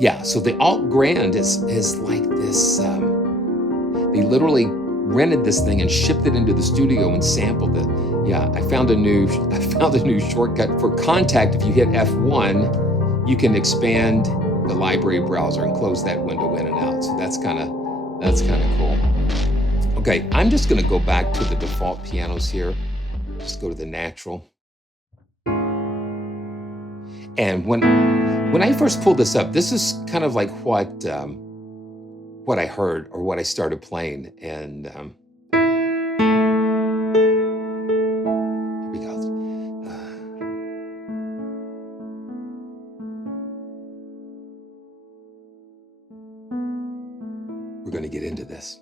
Yeah, so the alt grand is like this. They literally rented this thing and shipped it into the studio and sampled it. Yeah, I found a new I found a new shortcut for Kontakt. If you hit F1, you can expand the library browser and close that window in and out. So that's kind of cool. Okay, I'm just going to go back to the default pianos here. Just go to the natural. And when I first pulled this up, this is kind of like what I heard or what I started playing. And here we go. We're going to get into this.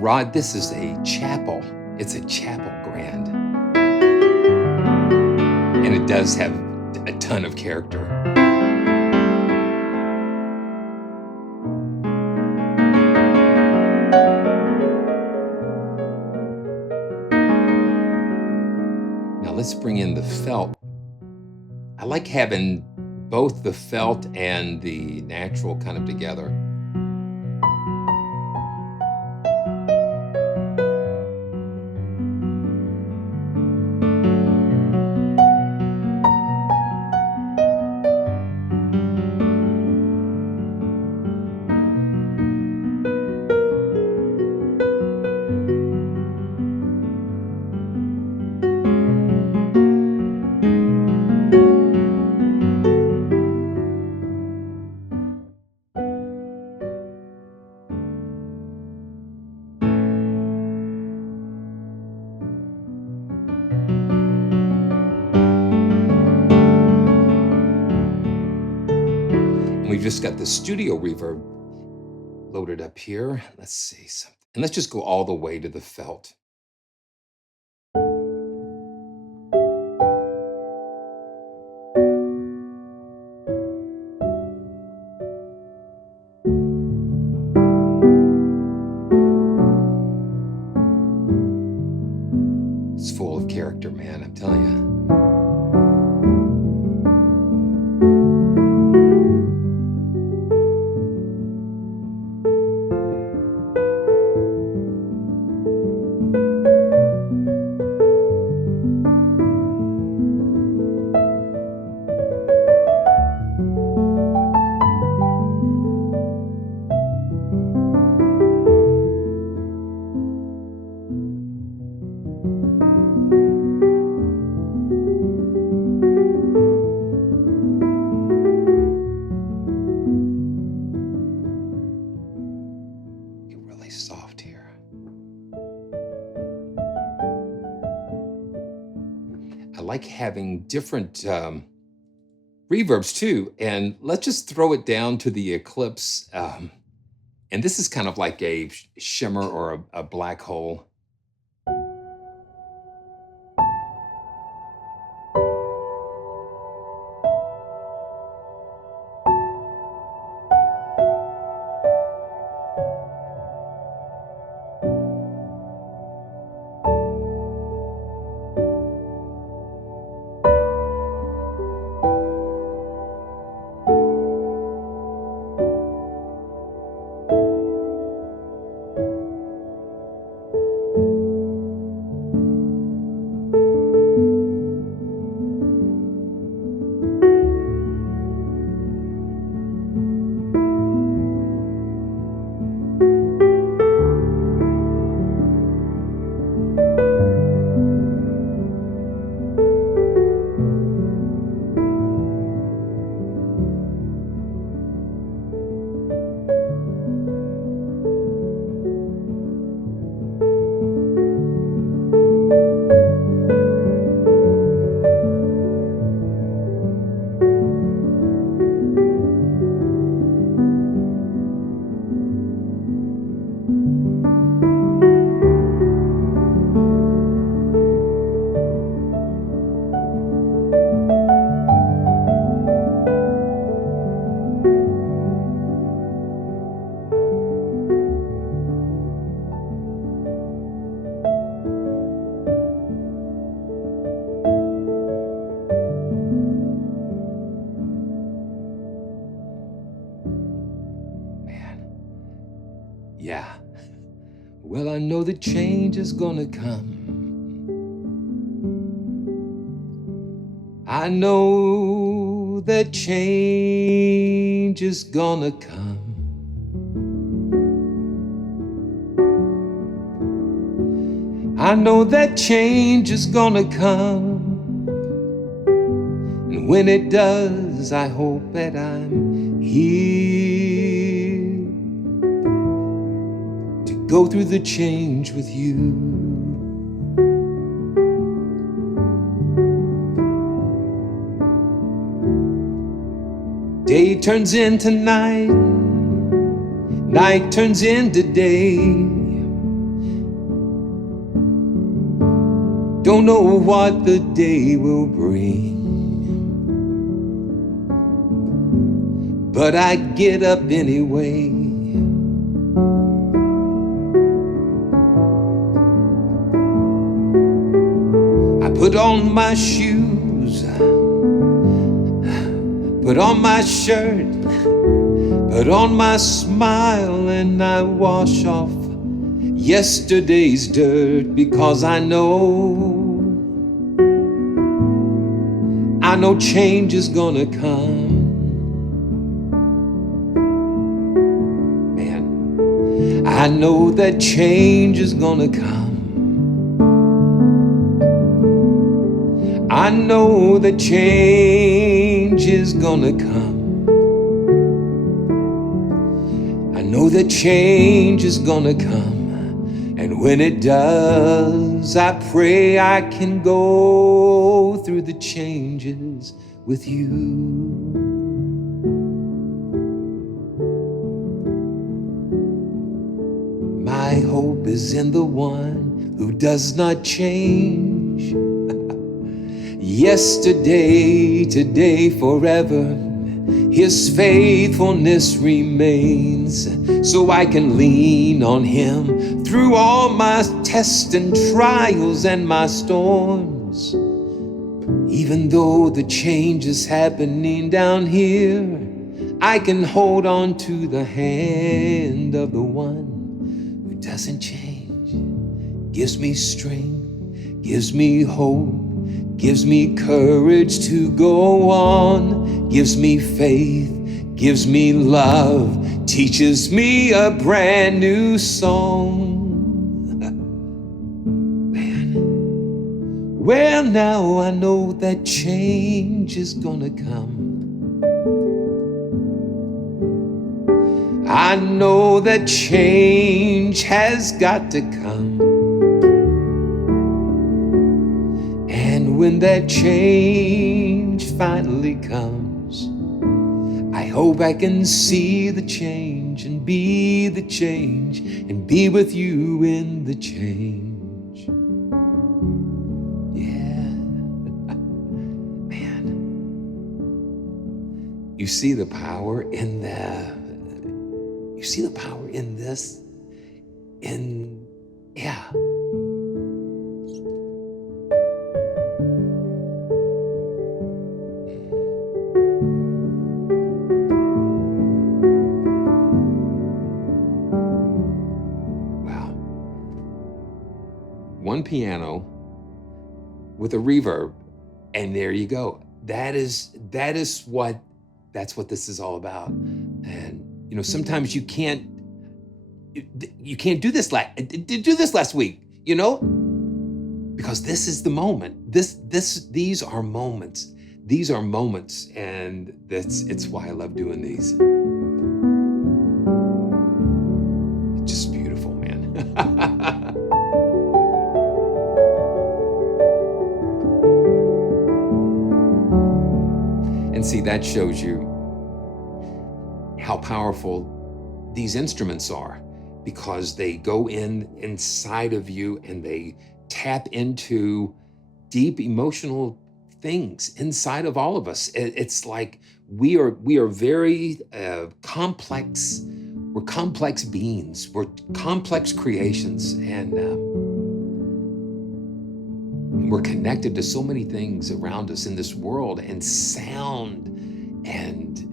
Rod, this is a chapel. It's a chapel grand. And it does have a ton of character. Now let's bring in the felt. I like having both the felt and the natural kind of together. We've just got the studio reverb loaded up here. Let's see something. And let's just go all the way to the felt. It's full of character, man, I'm telling you. Soft here. I like having different reverbs too. And let's just throw it down to the Eclipse. And this is kind of like a shimmer or a black hole. Well, I know that change is gonna come. I know that change is gonna come. I know that change is gonna come. And when it does, I hope that I'm here to go through the change with you. Day turns into night, night turns into day. Don't know what the day will bring, but I get up anyway. I put on my shoes, put on my shirt, put on my smile, and I wash off yesterday's dirt, because I know change is gonna come. Man, I know that change is gonna come. I know that change is gonna come. I know that change is gonna come. And when it does, I pray I can go through the changes with you. My hope is in the one who does not change. Yesterday, today, forever, his faithfulness remains, so I can lean on him through all my tests and trials and my storms. Even though the change is happening down here, I can hold on to the hand of the one who doesn't change. Gives me strength, gives me hope, gives me courage to go on, gives me faith, gives me love, teaches me a brand new song. Man, well, now I know that change is gonna come. I know that change has got to come. When that change finally comes, I hope I can see the change and be the change and be with you in the change. Yeah, man. You see the power in this? Yeah. One piano with a reverb, and there you go. That's what this is all about. And sometimes you can't do this last week, because this is the moment. These are moments. These are moments, and it's why I love doing these. It's just beautiful, man. And see, that shows you how powerful these instruments are, because they go inside of you and they tap into deep emotional things inside of all of us. It's like we are very complex. We're complex beings. We're complex creations, and we're connected to so many things around us in this world. And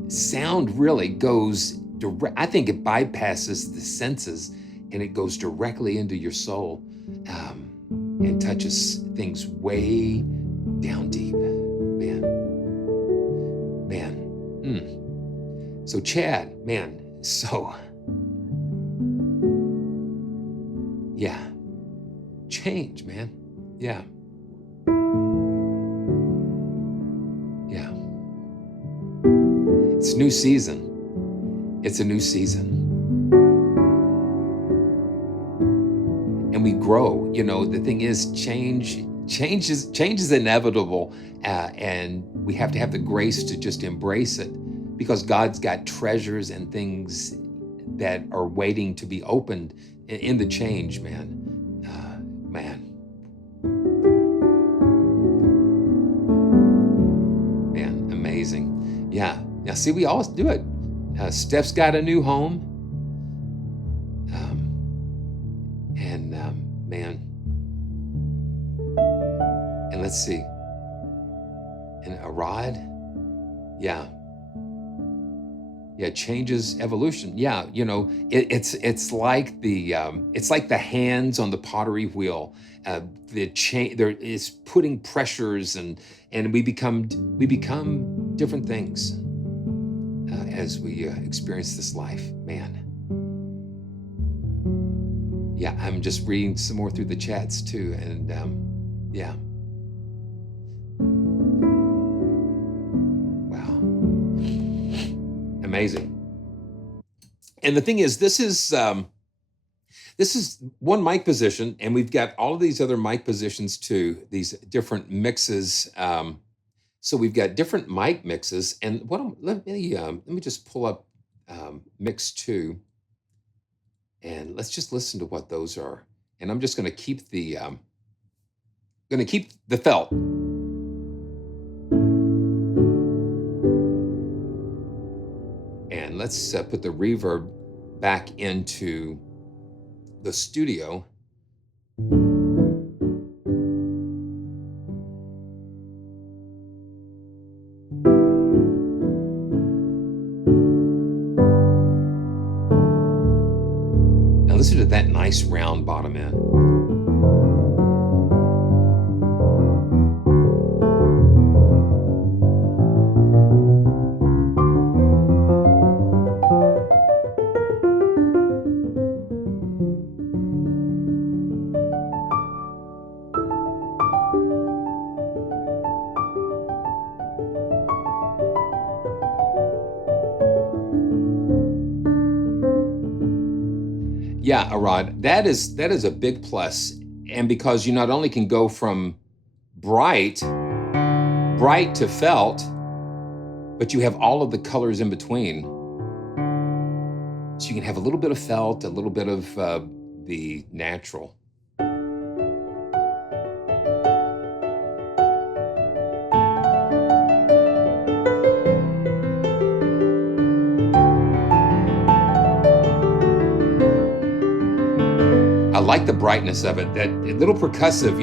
sound really goes direct. I think it bypasses the senses and it goes directly into your soul, and touches things way down deep. Man. So Chad, man, yeah, change, man. Yeah. It's a new season. It's a new season. And we grow. The thing is, change is inevitable, and we have to have the grace to just embrace it, because God's got treasures and things that are waiting to be opened in the change, man. Man, amazing. Yeah. Now, see, we all do it. Steph's got a new home. Man. And let's see. And Arad. Yeah, changes, evolution. Yeah, it's like the hands on the pottery wheel. There is putting pressures, and we become different things as we experience this life, man. Yeah, I'm just reading some more through the chats too, and yeah. Wow. Amazing. And the thing is, this is one mic position, and we've got all of these other mic positions too, these different mixes. So we've got different mic mixes, and let me just pull up mix 2, and let's just listen to what those are. And I'm just going to keep the felt. And let's put the reverb back into the studio. Now listen to that nice round bottom end. Yeah, Arad, that is a big plus. And because you not only can go from bright to felt, but you have all of the colors in between. So you can have a little bit of felt, a little bit of the natural. I like the brightness of it, that a little percussive,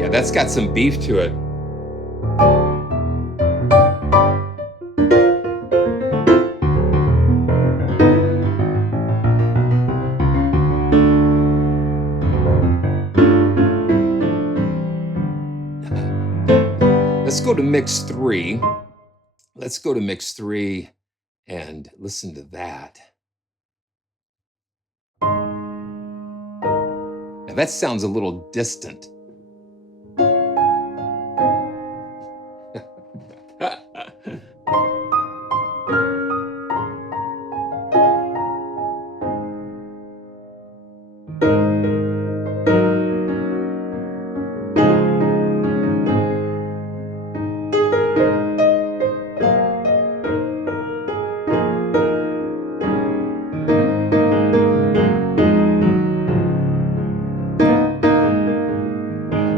Yeah, that's got some beef to it. Let's go to mix 3. Let's go to mix 3 and listen to that. Now that sounds a little distant.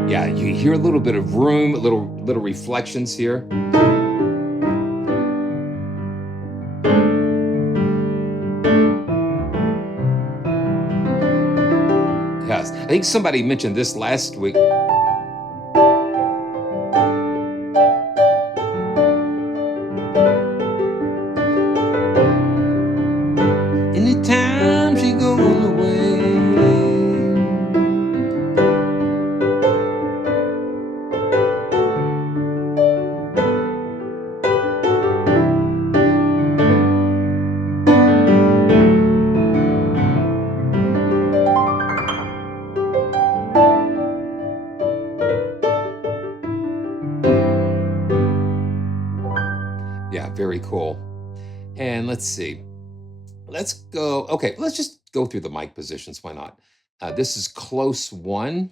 Yeah, you hear a little bit of room, little reflections here. think somebody mentioned this last week. Anytime she goes away. Yeah, very cool. And let's see. Let's go. Okay, let's just go through the mic positions. Why not? This is close one.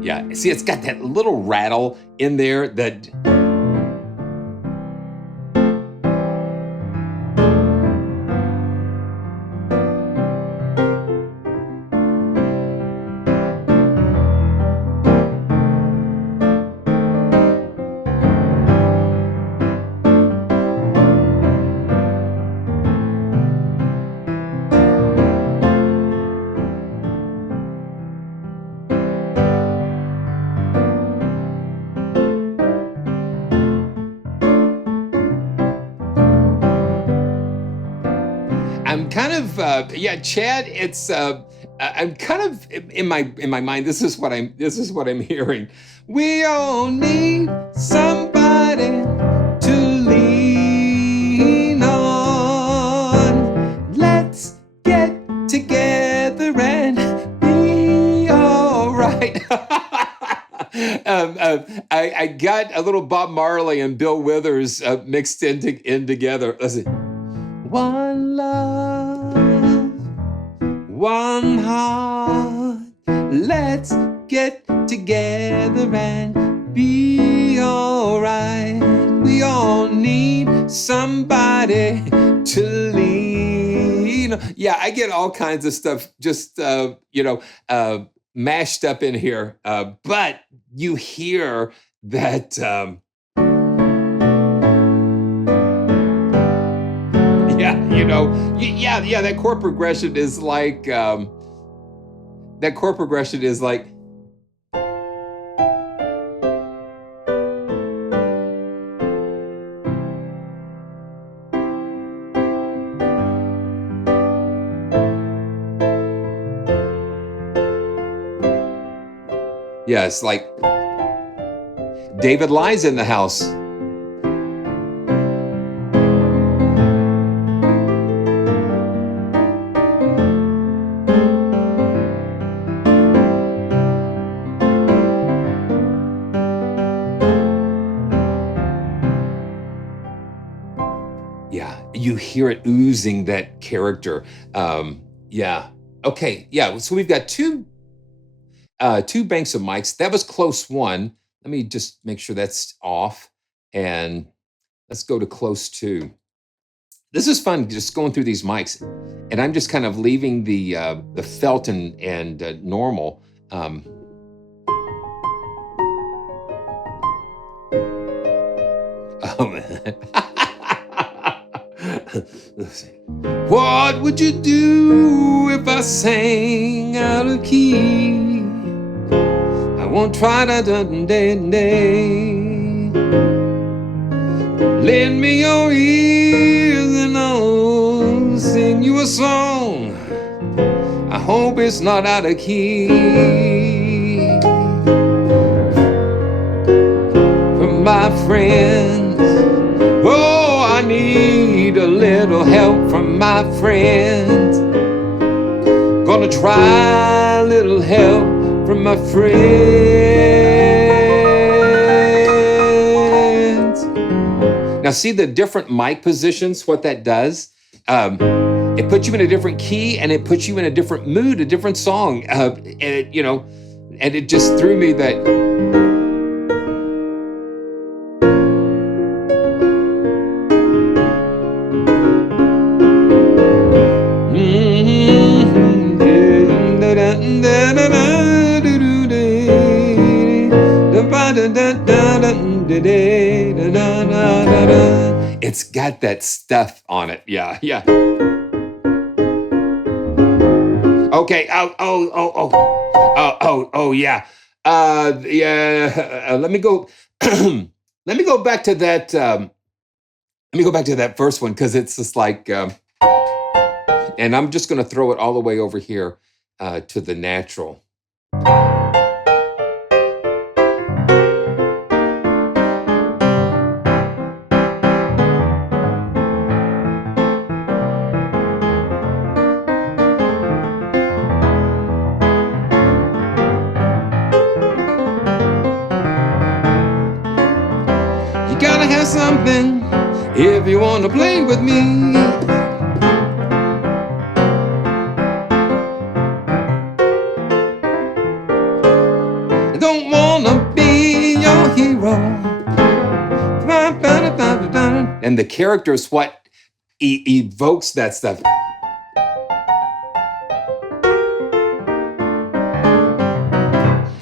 Yeah, see, it's got that little rattle in there that. I'm kind of yeah, Chad. It's I'm kind of in my mind. This is what I'm hearing. We all need somebody to lean on. Let's get together and be all right. I got a little Bob Marley and Bill Withers mixed in together. Listen. One love, one heart, let's get together and be alright. We all need somebody to lean. Yeah, I get all kinds of stuff just, mashed up in here. But you hear that... Yeah, that chord progression is like, yeah, it's like David Lie's in the house. Yeah, you hear it oozing that character. Yeah. Okay. Yeah. So we've got two banks of mics. That was close one. Let me just make sure that's off, and let's go to close two. This is fun, just going through these mics, and I'm just kind of leaving the felt and normal. What would you do if I sang out of key? I won't try to lend me your ears and I'll sing you a song. I hope it's not out of key. From my friends, oh, I need a little help from my friends. Gonna try a little help from my friends. Now see the different mic positions, what that does? It puts you in a different key and it puts you in a different mood, a different song. And it just threw me that. it's got that stuff on it. Yeah, yeah. Okay. Oh, yeah. Yeah. Let me go. Let me go back to that. Let me go back to that first one because it's just like, and I'm just going to throw it all the way over here to the natural. You gotta have something if you want to play with me. I don't wanna be your hero. And the character is what evokes that stuff.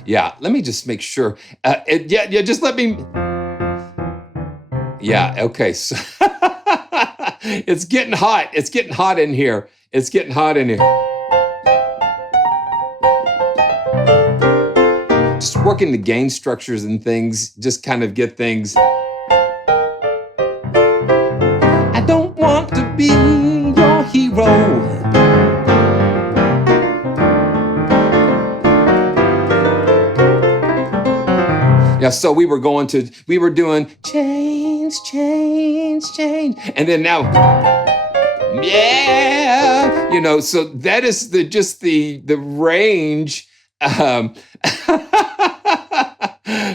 Yeah, let me just make sure. Yeah, just let me. Yeah, okay. So it's getting hot. It's getting hot in here. It's getting hot in here. Just working the gain structures and things, just kind of get things. I don't want to be your hero. Yeah, so we were doing change, and then now, yeah, so that is the range.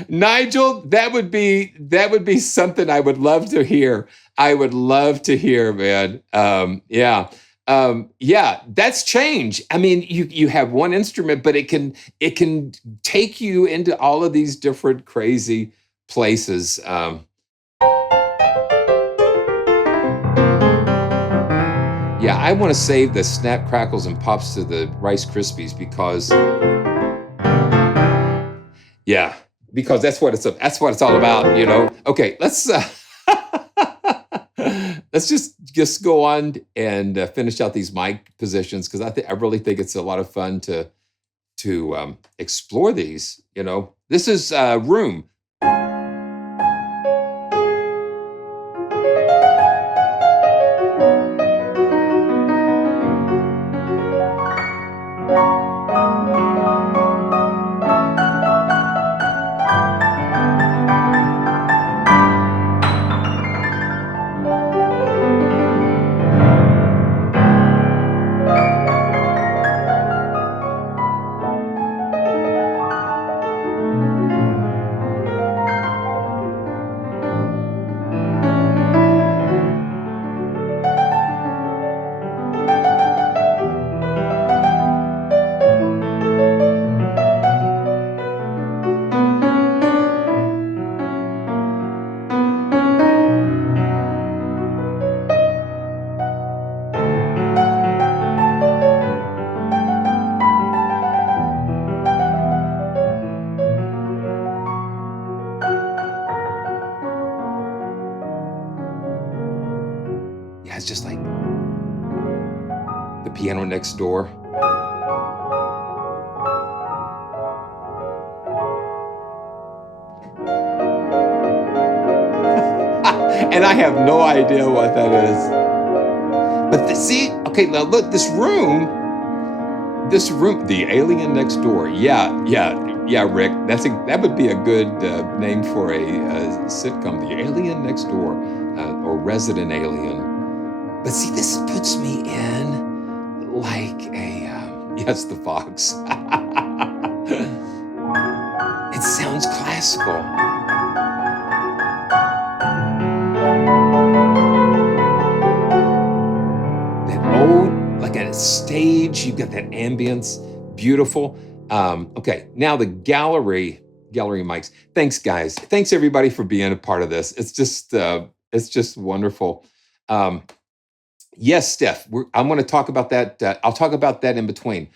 Nigel, that would be something I would love to hear. I would love to hear, man. Yeah. That's change. I mean, you have one instrument, but it can take you into all of these different crazy places. Yeah, I want to save the snap, crackles, and pops to the Rice Krispies because, yeah, because that's what it's all about, Okay, let's let's just go on and finish out these mic positions because I really think it's a lot of fun to explore these. This is room. Yeah, it's just like the piano next door. And I have no idea what that is. But see, okay, now look, this room, the alien next door. Yeah, Rick, that would be a good name for a sitcom, the alien next door, or resident alien. But see, this puts me in like yes, the fox. It sounds classical. Like at a stage, you've got that ambience, beautiful. Okay, now the gallery mics. Thanks, guys. Thanks everybody for being a part of this. It's just wonderful. Yes, Steph, I'm going to talk about that. I'll talk about that in between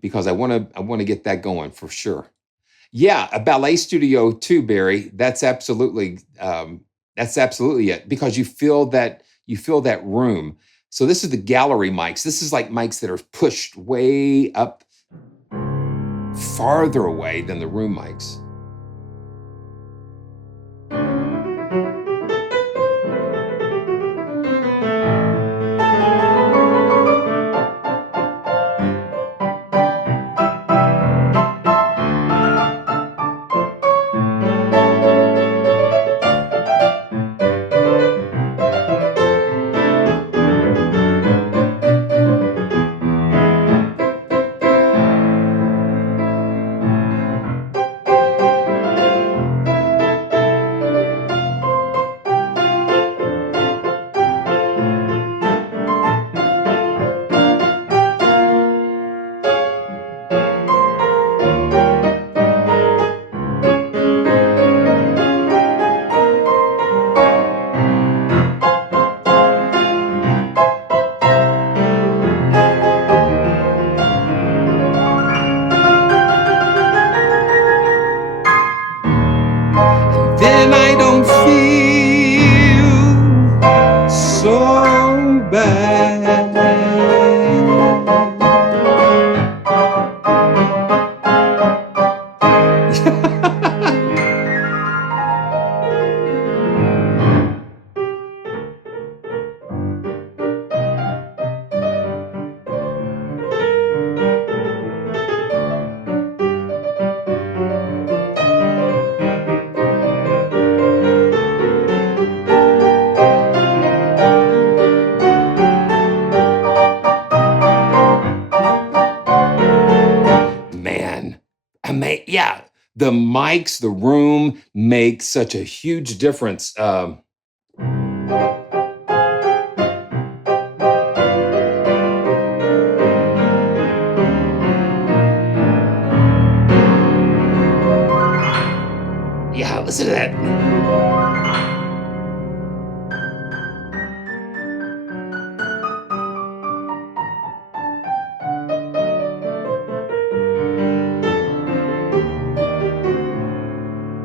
because I want to get that going for sure. Yeah, a ballet studio too, Barry. That's absolutely That's absolutely it, because you feel that room. So this is the gallery mics. This is like mics that are pushed way up, farther away than the room mics. Then I don't feel so bad. Man, yeah, the mics, the room make such a huge difference. Yeah, listen to that.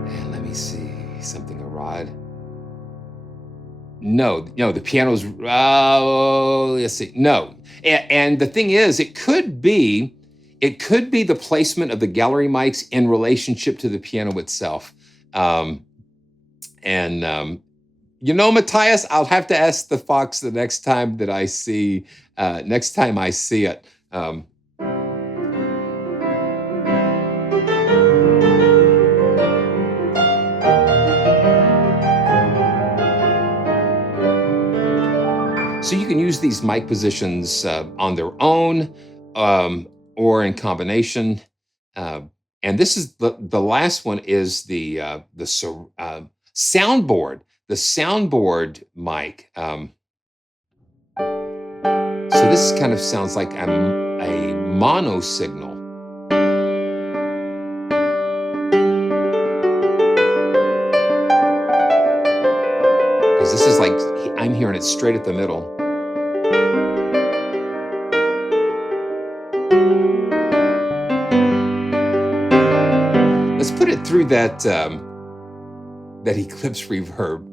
And let me see something, a rod. No, the piano's, let's see, no. And the thing is, it could be the placement of the gallery mics in relationship to the piano itself. Um, and Matthias, I'll have to ask the Fox the next time that next time I see it. So you can use these mic positions on their own or in combination. And this is the last one is the soundboard, the soundboard mic. So this kind of sounds like a mono signal. Because this is like, I'm hearing it straight at the middle. Let's put it through that ECLIPSE reverb.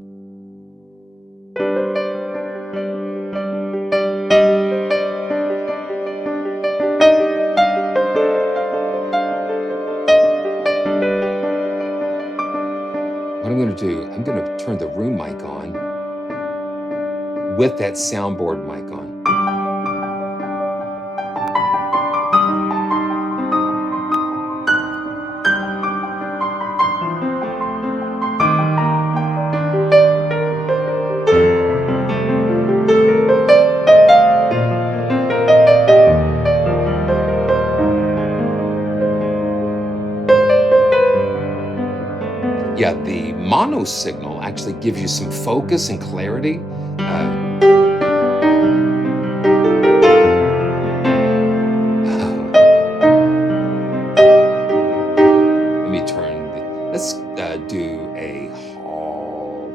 What I'm going to do, I'm going to turn the room mic on with that soundboard mic on. Yeah, the mono signal actually gives you some focus and clarity. Let me turn let's do a hall.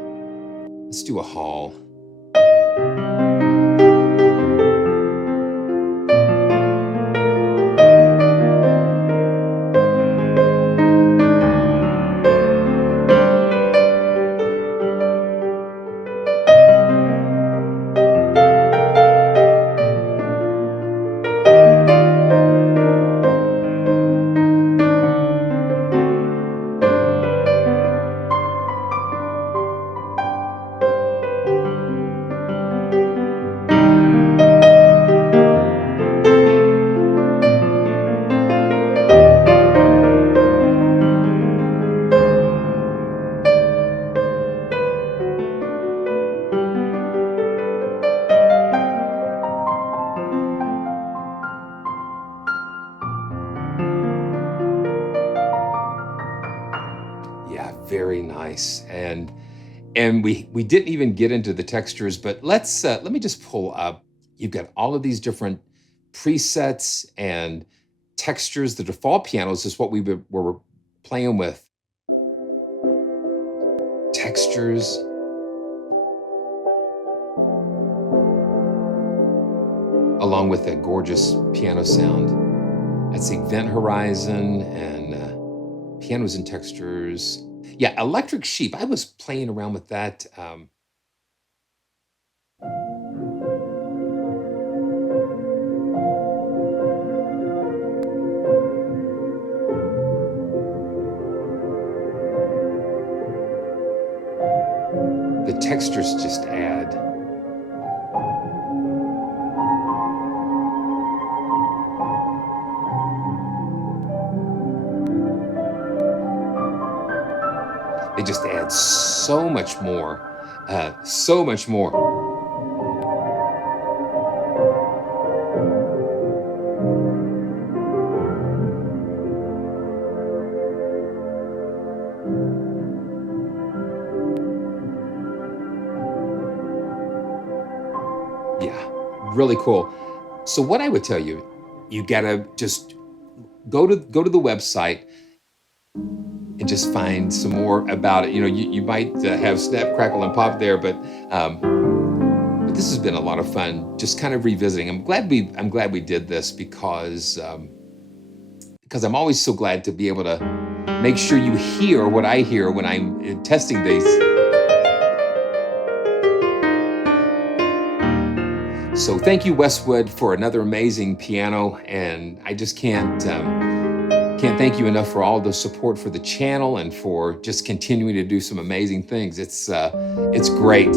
Let's do a hall. very nice. And we didn't even get into the textures, but let me just pull up. You've got all of these different presets and textures. The default pianos is what were playing with. Textures. Along with a gorgeous piano sound. That's Event Horizon and pianos and textures. Yeah, Electric Sheep. I was playing around with that. The textures just add. They just add so much more, so much more. Yeah, really cool. So what I would tell you, you gotta just go to the website and just find some more about it. You know, you might have Snap, Crackle, and Pop there, but this has been a lot of fun. Just kind of revisiting. I'm glad we did this because I'm always so glad to be able to make sure you hear what I hear when I'm testing these. So thank you, Westwood, for another amazing piano, and I just can't thank you enough for all the support for the channel and for just continuing to do some amazing things. It's great.